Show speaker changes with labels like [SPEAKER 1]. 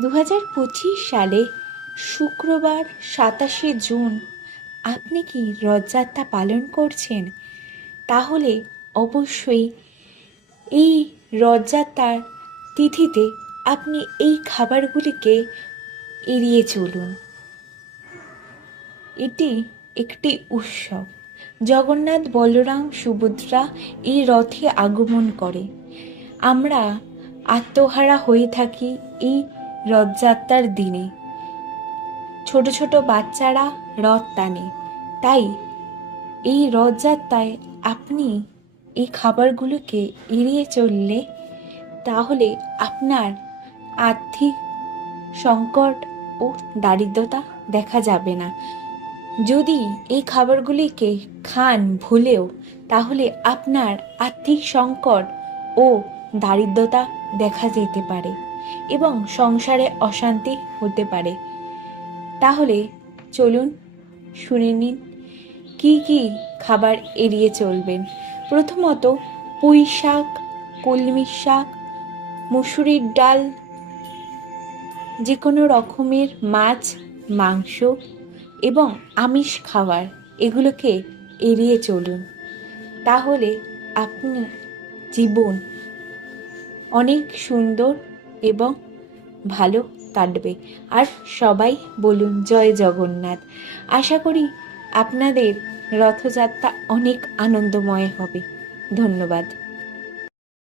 [SPEAKER 1] দু হাজার পঁচিশ সালে শুক্রবার সাতাশে জুন আপনি কি রথযাত্রা পালন করছেন? তাহলে অবশ্যই এই রথযাত্রার তিথিতে আপনি এই খাবারগুলিকে এড়িয়ে চলুন। এটি একটি উৎসব। জগন্নাথ বলরাম সুভদ্রা এই রথে আগমন করে। আমরা আত্মহারা হয়ে থাকি এই রথযাত্রার দিনে। ছোট ছোট বাচ্চারা রথ টানে। তাই এই রথযাত্রায় আপনি এই খাবারগুলোকে এড়িয়ে চললে তাহলে আপনার আর্থিক সংকট ও দারিদ্রতা দেখা যাবে না। যদি এই খাবারগুলিকে খান ভুলেও, তাহলে আপনার আর্থিক সংকট ও দারিদ্রতা দেখা যেতে পারে। এবং সংসারে অশান্তি হতে পারে। তাহলে চলুন শুনে নিন, কী কী খাবার এড়িয়ে চলবেন? প্রথমত পুঁই শাক, কলমি শাক, মুসুরির ডাল যে কোনো রকমের মাছ, মাংস এবং আমিষ খাবার এগুলোকে এড়িয়ে চলুন। তাহলে আপনি জীবন অনেক সুন্দর এবং ভালো কাটবে। আর সবাই বলুন, জয় জগন্নাথ। আশা করি আপনাদের রথযাত্রা অনেক আনন্দময় হবে। ধন্যবাদ।